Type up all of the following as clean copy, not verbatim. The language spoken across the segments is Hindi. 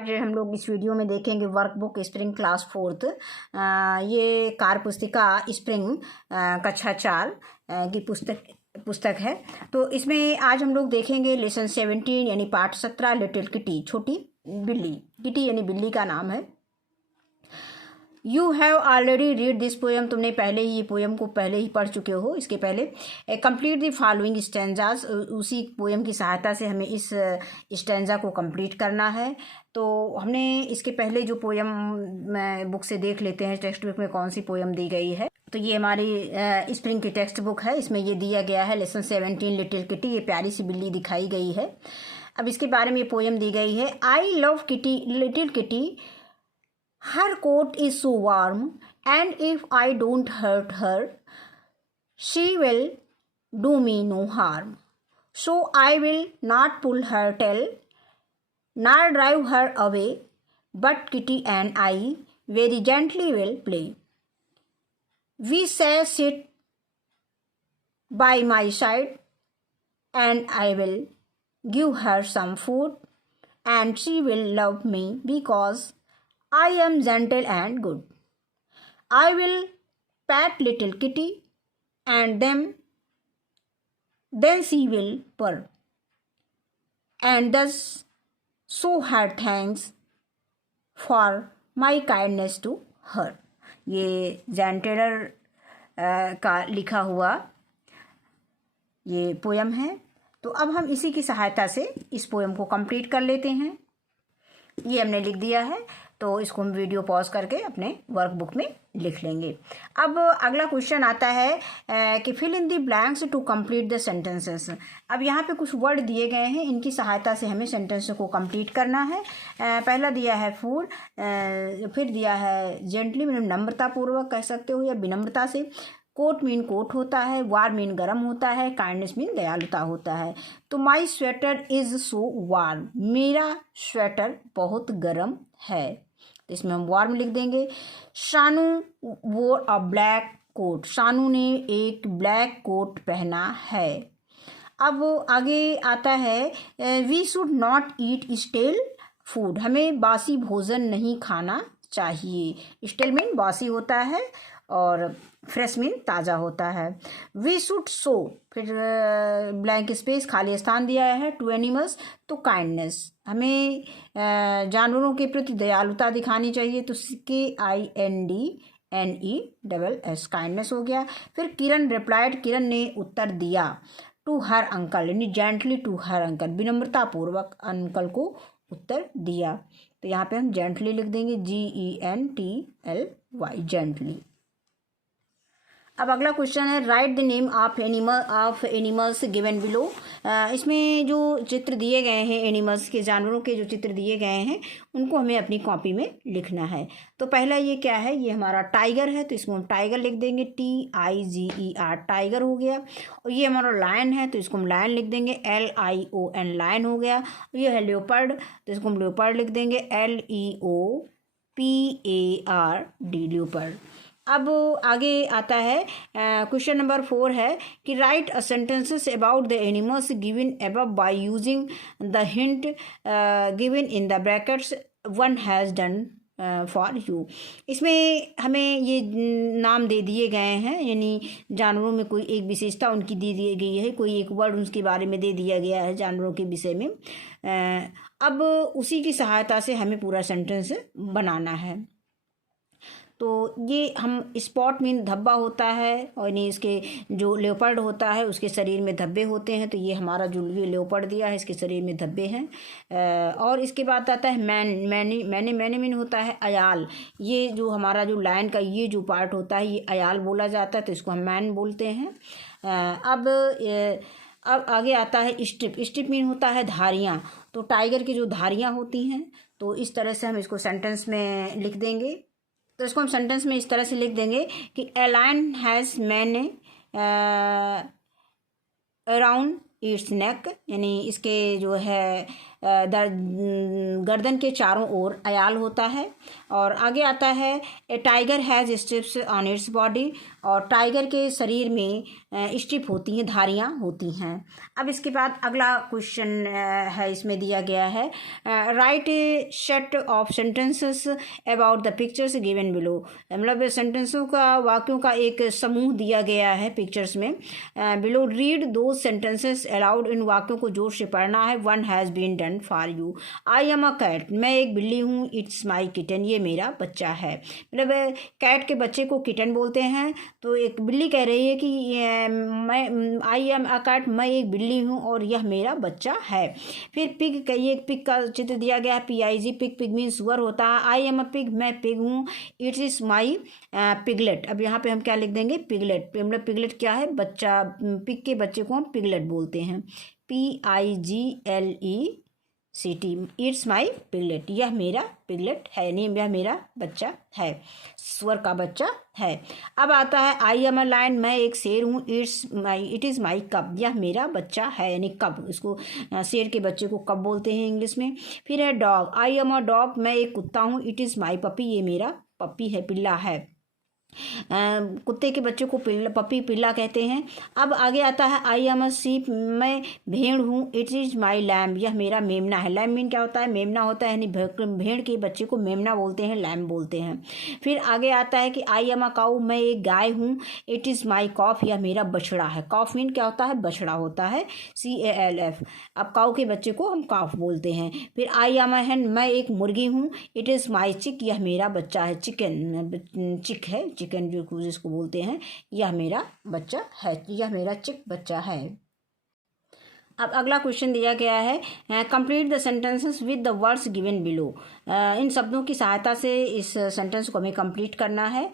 आज हम लोग इस वीडियो में देखेंगे वर्कबुक स्प्रिंग क्लास 4th। ये कार्य पुस्तिका स्प्रिंग कक्षा 4 की पुस्तक है। तो इसमें आज हम लोग देखेंगे लेसन 17 यानी पाठ 17 लिटिल किटी, छोटी बिल्ली। किटी यानी बिल्ली का नाम है। You have already read this poem, तुमने पहले ही ये पोएम को पहले ही पढ़ चुके हो। इसके पहले कंप्लीट द फॉलोइंग स्टैंजाज, उसी पोएम की सहायता से हमें इस स्टैंजा को कंप्लीट करना है। तो हमने इसके पहले जो पोएम बुक से देख लेते हैं टेक्स्ट बुक में कौन सी पोएम दी गई है। तो ये हमारी स्प्रिंग की टेक्स्ट बुक है। इसमें ये दिया गया है लेसन 17 लिटिल किटी। ये प्यारी सी बिल्ली दिखाई गई है। अब इसके बारे में ये पोएम दी गई है। I love kitty, little kitty, her coat is so warm, and if I don't hurt her, she will do me no harm. So I will not pull her tail, nor drive her away, but Kitty and I very gently will play. We shall sit by my side, and I will give her some food, and she will love me because I am gentle and good. I will pat little kitty, and then she will purr, and thus show her thanks for my kindness to her. ये जैन टेलर का लिखा हुआ ये पोएम है। तो अब हम इसी की सहायता से इस पोएम को कंप्लीट कर लेते हैं। ये हमने लिख दिया है, तो इसको हम वीडियो पॉज करके अपने वर्कबुक में लिख लेंगे। अब अगला क्वेश्चन आता है कि fill in the blanks to complete the sentences. अब यहाँ पे कुछ वर्ड दिए गए हैं, इनकी सहायता से हमें सेंटेंस को कंप्लीट करना है। पहला दिया है फूड, फिर दिया है जेंटली, मतलब नम्रतापूर्वक कह सकते हो या विनम्रता से। कोट मीन कोट होता है, वार मीन गर्म होता है, काइंडनेस मीन दयालुता होता है। तो माई स्वेटर इज सो वार्म, मेरा स्वेटर बहुत गर्म है, तो इसमें हम वार्म लिख देंगे। शानू वोर अ ब्लैक कोट, शानू ने एक ब्लैक कोट पहना है। अब आगे आता है we should not eat stale food, हमें बासी भोजन नहीं खाना चाहिए। स्टेल मीन बासी होता है और फ्रेश मीन ताज़ा होता है। वी शुड शो, फिर ब्लैंक स्पेस खाली स्थान दिया है, टू एनिमल्स, तो काइंडनेस, हमें जानवरों के प्रति दयालुता दिखानी चाहिए, तो KINDNESS काइंडनेस हो गया। फिर किरण रिप्लाइड, किरण ने उत्तर दिया, टू हर अंकल यानी जेंटली टू हर अंकल, विनम्रतापूर्वक अंकल को उत्तर दिया। तो यहाँ पे हम जेंटली लिख देंगे, GENTLY, जेंटली। अब अगला क्वेश्चन है right the name of animals given below. इसमें जो चित्र दिए गए हैं एनिमल्स के, जानवरों के जो चित्र दिए गए हैं उनको हमें अपनी कॉपी में लिखना है। तो पहला ये क्या है, ये हमारा टाइगर है, तो इसको हम टाइगर लिख देंगे, TIGER, टाइगर हो गया। और ये हमारा लायन है, तो इसको हम लायन लिख देंगे, LION, लायन हो गया। ये है लियोपर्ड, तो इसको हम लियोपर्ड लिख देंगे, LEOPARD, लियोपर्ड। अब आगे आता है क्वेश्चन नंबर 4 है कि right a sentences about the animals given above by using the hint given in the brackets one has done for you. इसमें हमें ये नाम दे दिए गए हैं, यानी जानवरों में कोई एक विशेषता उनकी दे दी गई है, कोई एक वर्ड उसके बारे में दे दिया गया है जानवरों के विषय में। अब उसी की सहायता से हमें पूरा सेंटेंस बनाना है। तो ये हम स्पॉट मीन धब्बा होता है, और यानी इसके जो लेपर्ड होता है उसके शरीर में धब्बे होते हैं, तो ये हमारा जो ये लेपर्ड दिया है इसके शरीर में धब्बे हैं। और इसके बाद आता है मैने मीन होता है अयाल, ये जो हमारा जो लायन का ये जो पार्ट होता है ये अयाल बोला जाता है, तो इसको हम मैन बोलते हैं। अब आगे आता है स्ट्रिप मीन होता है धारियाँ, तो टाइगर की जो धारियाँ होती हैं, तो इस तरह से हम इसको सेंटेंस में लिख देंगे। तो इसको हम सेंटेंस में इस तरह से लिख देंगे कि ए लायन हैज़ मैने अराउंड इट्स नेक, यानी इसके जो है गर्दन के चारों ओर अयाल होता है। और आगे आता है a tiger has stripes on its body, और टाइगर के शरीर में स्ट्रिप होती हैं, धारियाँ होती हैं। अब इसके बाद अगला क्वेश्चन है, इसमें दिया गया है right A set of sentences about the pictures given below. मतलब सेंटेंसों का, वाक्यों का एक समूह दिया गया है पिक्चर्स में। Below read two sentences aloud, इन वाक्यों को जोर से पढ़ना है। One has been done for you. I am a cat, मैं एक बिल्ली हूँ। इट्स माई किटन, ये मेरा बच्चा है। मतलब कैट के बच्चे को किटन बोलते हैं। तो एक बिल्ली कह रही है कि मैं आई एम अ कैट, मैं एक बिल्ली हूँ और यह मेरा बच्चा है। फिर पिग, ये पिग का चित्र दिया गया है, PIG, पिग। पिग मीन सुअर होता है। आई एम अ पिग, मैं पिग हूँ। It's is my piglet. अब यहाँ पे हम क्या लिख देंगे, पिगलेट। मतलब पिगलेट क्या है, बच्चा। पिग के बच्चे को हम पिगलेट बोलते हैं, PIGLECT। इट्स माई पिगलेट, यह मेरा पिगलेट है, यानी यह मेरा बच्चा है, सुअर का बच्चा है। अब आता है आई एम अ लायन, मैं एक शेर हूँ। इट इज़ माई कब, यह मेरा बच्चा है, यानी कब। इसको शेर के बच्चे को कब बोलते हैं इंग्लिश में। फिर है dog, I am a dog, मैं एक कुत्ता हूँ। इट इज़ माई पपी, ये मेरा पपी है, पिल्ला है। कुत्ते के बच्चे को पपी, पिल्ला कहते हैं। अब आगे आता है आई एम अ शीप, मैं भेड़ हूँ। इट इज़ माई लैम्ब, यह मेरा मेमना है। लैम्ब मीन क्या होता है, मेमना होता है, यानी भेड़ के बच्चे को मेमना बोलते हैं, लैम्ब बोलते हैं। फिर आगे आता है कि आई एम अ काऊ, मैं एक गाय हूँ। इट इज़ माई कॉफ, यह मेरा बछड़ा है। कॉफ मीन क्या होता है, बछड़ा होता है, CALF। अब काऊ के बच्चे को हम काफ बोलते हैं। फिर आई एम अ हैन, मैं एक मुर्गी हूँ। इट इज़ माई चिक, यह मेरा बच्चा है। चिक है, चिकन जो जिसको बोलते हैं, यह मेरा बच्चा है, यह मेरा चिक बच्चा है। अब अगला क्वेश्चन दिया गया है complete the sentences with the words given below. इन शब्दों की सहायता से इस सेंटेंस को हमें कंप्लीट करना है।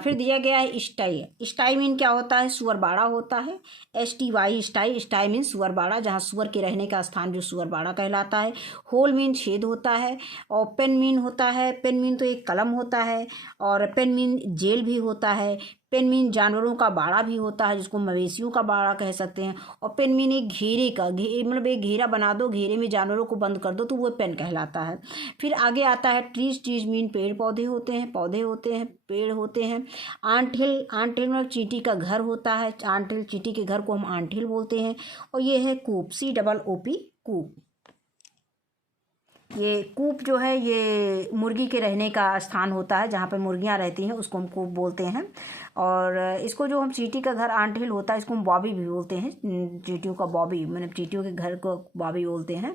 फिर दिया गया है स्टाई। स्टाई मीन क्या होता है, सुअरबाड़ा होता है, STY स्टाई। स्टाई मीन सुअरबाड़ा, जहाँ सुअर के रहने का स्थान जो सुअरबाड़ा कहलाता है। होल मीन छेद होता है। और पेन मीन होता है, पेन मीन तो एक कलम होता है। और पेन मीन जेल भी होता है। पेन मीन जानवरों का बाड़ा भी होता है, जिसको मवेशियों का बाड़ा कह सकते हैं। और पेन मीन एक घेरे का, मतलब एक घेरा बना दो, घेरे में जानवरों को बंद कर दो, तो वो पेन कहलाता है। फिर आगे आता है ट्रीज। ट्रीज मीन पेड़ पौधे होते हैं, पौधे होते हैं, पेड़ होते हैं। आंट हिल, आंट हिल मतलब चींटी का घर होता है। आंट हिल, चींटी के घर को हम आंट हिल बोलते हैं। और ये है कूप, COOP, कूप। ये कूप जो है, ये मुर्गी के रहने का स्थान होता है, जहाँ पर मुर्गियाँ रहती हैं, उसको हम कूप बोलते हैं। और इसको जो हम चींटी का घर आंट हिल होता है, इसको हम बॉबी भी बोलते हैं। चींटियों का बॉबी, मतलब चींटियों के घर को बॉबी बोलते हैं।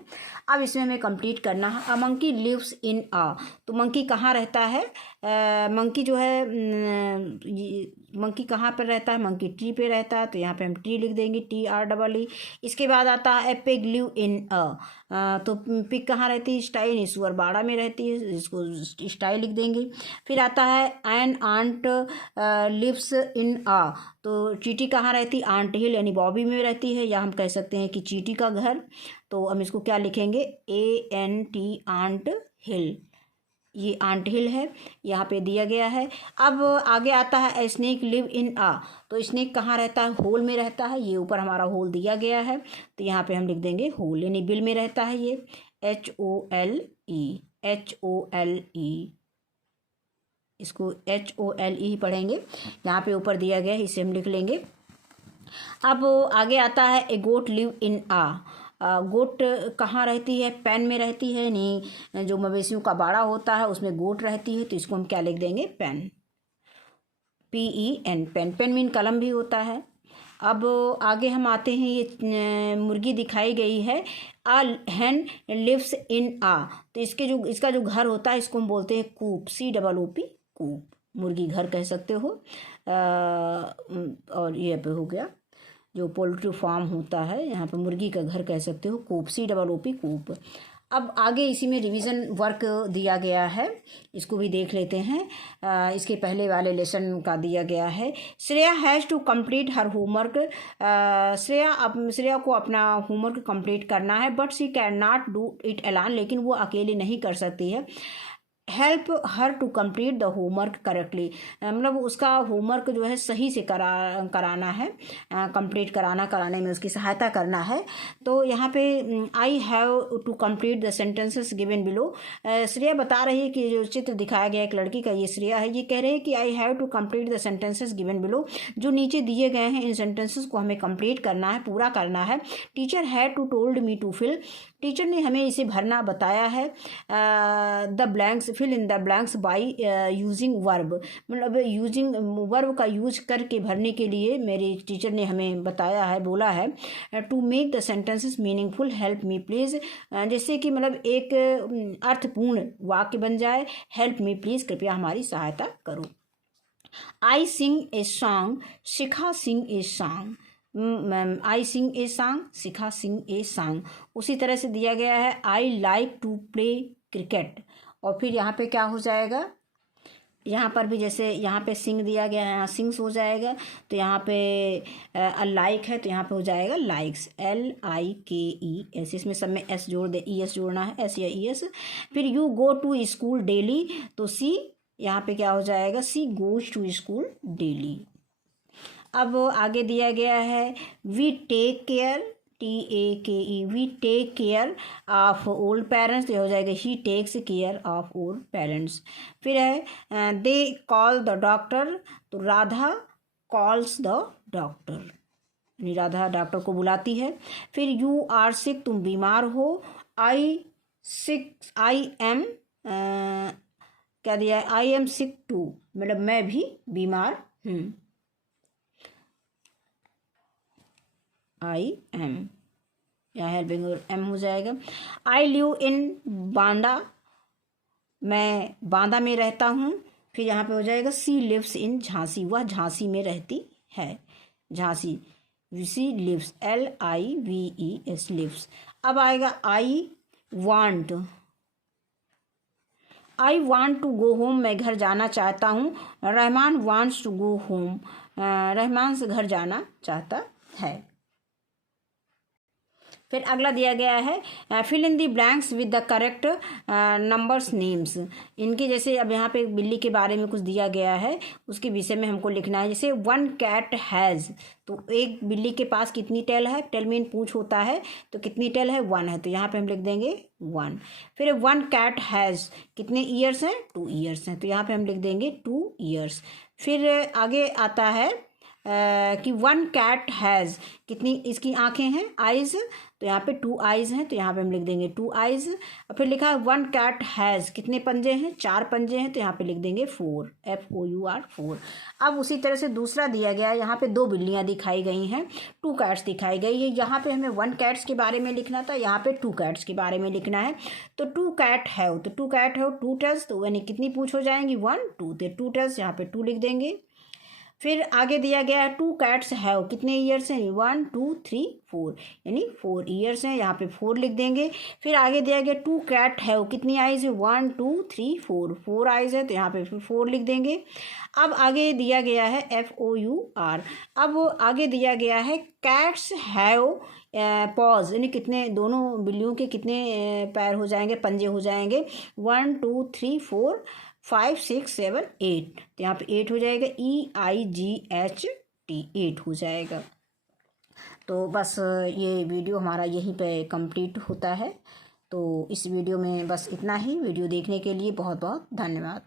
अब इसमें हमें कंप्लीट करना है। अ मंकी लिव्स इन अ, तो मंकी कहाँ रहता है, मंकी जो है, मंकी कहाँ पर रहता है, मंकी ट्री पे रहता है, तो यहाँ पे हम ट्री लिख देंगे, TREE। इसके बाद आता है पिग लिव इन अ, तो पिग कहाँ रहती है, स्टाई, सुअरबाड़ा में रहती है, जिसको स्टाई लिख देंगे। फिर आता है एन आंट लिव्स इन आ, तो चींटी कहाँ रहती, आंट हिल, यानी बॉबी में रहती है, या हम कह सकते हैं कि चींटी का घर। तो हम इसको क्या लिखेंगे, ANT, आंट हिल। ये आंट हिल है, यहाँ पे दिया गया है। अब आगे आता है स्नेक लिव इन आ, तो स्नेक कहाँ रहता है, होल में रहता है। ये ऊपर हमारा होल दिया गया है, तो यहाँ पे हम लिख देंगे होल, यानी बिल में रहता है ये, HOLE। इसको HOLE ही पढ़ेंगे, यहाँ पे ऊपर दिया गया है, इसे हम लिख लेंगे। अब आगे आता है ए गोट लिव इन आ, गोट कहाँ रहती है, पेन में रहती है, नहीं, जो मवेशियों का बाड़ा होता है उसमें गोट रहती है, तो इसको हम क्या लिख देंगे, pen, PEN, pen. Pen mean कलम भी होता है। अब आगे हम आते हैं, ये मुर्गी दिखाई गई है, आ हैन लिव्स इन आ, तो इसका जो घर होता है, इसको हम बोलते हैं कूप, COOP, कूप। मुर्गी घर कह सकते हो। और ये पे हो गया जो पोल्ट्री फार्म होता है, यहाँ पे मुर्गी का घर कह सकते हो, कूप, COOP, कूप। अब आगे इसी में रिवीजन वर्क दिया गया है, इसको भी देख लेते हैं। इसके पहले वाले लेसन का दिया गया है, Shreya has to complete her homework. Shreya को अपना होमवर्क कंप्लीट करना है, but she can not do it alone, लेकिन वो अकेले नहीं कर सकती है। Help her to complete the homework correctly, मतलब उसका होमवर्क जो है सही से कराना है, कंप्लीट कराने में उसकी सहायता करना है। तो यहाँ पे I have to complete the sentences given below, Shreya बता रही है कि जो चित्र दिखाया गया एक लड़की का, ये श्रेया है, ये कह रहे हैं कि I have to complete the sentences given below, जो नीचे दिए गए हैं इन सेंटेंसेस को हमें कंप्लीट करना है, पूरा करना है। Teacher had to told me to fill, teacher ने हमें इसे भरना बताया है। The blanks, fill in the blanks by using verb, मतलब यूजिंग वर्ब का यूज करके भरने के लिए मेरे टीचर ने हमें बताया है, बोला है। To make the sentences meaningful help me please, जैसे कि मतलब एक अर्थपूर्ण वाक्य बन जाए। हेल्प मी प्लीज़, कृपया हमारी सहायता करो। I sing a song, Shikha sing a song, I sing a song, Shikha sing a song. उसी तरह से दिया गया है I like to play cricket, और फिर यहाँ पे क्या हो जाएगा, यहाँ पर भी जैसे यहाँ पे सिंग दिया गया है, यहाँ सिंग्स हो जाएगा। तो यहाँ पे लाइक है तो यहाँ पे हो जाएगा लाइक्स, LIKES, इसमें सब में एस जोड़ दे, ES जोड़ना है, एस या ES। फिर you go to school daily, तो सी यहाँ पे क्या हो जाएगा, she goes to school daily. अब आगे दिया गया है we take care, TAKE, we take care of old parents, तो हो जाएगा he takes care of old parents. फिर है दे कॉल द डॉक्टर, तो राधा कॉल्स द डॉक्टर, यानी राधा डॉक्टर को बुलाती है। फिर यू आर सिक, तुम बीमार हो। आई एम क्या दिया है, आई एम सिक टू, मतलब मैं भी बीमार हूँ। आई एम, यहाँ हेल्पिंग एम हो जाएगा। आई लिव इन बांदा, मैं बांदा में रहता हूँ। फिर यहाँ पे हो जाएगा सी लिव्स इन झांसी, वह झांसी में रहती है, Jhansi, she lives, LIVES, lives. अब आएगा I want, I want to go home, मैं घर जाना चाहता हूँ। Rahman wants to go home, Rahman से घर जाना चाहता है। फिर अगला दिया गया है fill in the blanks with the correct numbers names, इनके जैसे अब यहाँ पे बिल्ली के बारे में कुछ दिया गया है, उसके विषय में हमको लिखना है। जैसे वन कैट हैज़, तो एक बिल्ली के पास कितनी टेल है, टेल मीन पूंछ होता है, तो कितनी टेल है, 1 है, तो यहाँ पे हम लिख देंगे 1। फिर वन कैट हैज़, कितने ईयर्स हैं, 2 ईयर्स हैं, तो यहाँ पे हम लिख देंगे 2 ईयर्स। फिर आगे आता है कि वन कैट हैज़, कितनी इसकी आंखें हैं, आइज़, तो यहाँ पे 2 आइज़ हैं, तो यहाँ पे हम लिख देंगे 2 आइज़। और फिर लिखा है वन कैट हैज़, कितने पंजे हैं, 4 पंजे हैं, तो यहाँ पे लिख देंगे 4, FOUR, 4। अब उसी तरह से दूसरा दिया गया है, यहाँ पे 2 बिल्लियाँ दिखाई गई हैं, 2 कैट्स दिखाई गई है। यहाँ पे हमें 1 कैट्स के बारे में लिखना था, यहाँ पे 2 कैट्स के बारे में लिखना है। तो 2 कैट हैव, तो 2 कैट हैव 2 टेल्स, तो यानी कितनी पूंछ हो जाएंगी, 1 2, तो 2 टेल्स, यहाँ पे 2 लिख देंगे। फिर आगे दिया गया है 2 कैट्स हैव, कितने ईयर्स हैं, 1 2 3 4, यानी 4 ईयर्स हैं, यहाँ पे 4 लिख देंगे। फिर आगे दिया गया 2 कैट हैव, कितनी आइज़ है, 1 2 3 4, 4 आइज़ है, तो यहाँ पे फिर 4 लिख देंगे। अब आगे दिया गया है FOUR। अब आगे दिया गया है कैट्स हैव पॉज, यानी कितने, दोनों बिल्लियों के कितने पैर हो जाएंगे, पंजे हो जाएंगे, 1 2 3 4 5 6 7 8, तो यहाँ पे 8 हो जाएगा, EIGHT, 8 हो जाएगा। तो बस ये वीडियो हमारा यहीं पे कंप्लीट होता है। तो इस वीडियो में बस इतना ही। वीडियो देखने के लिए बहुत बहुत धन्यवाद।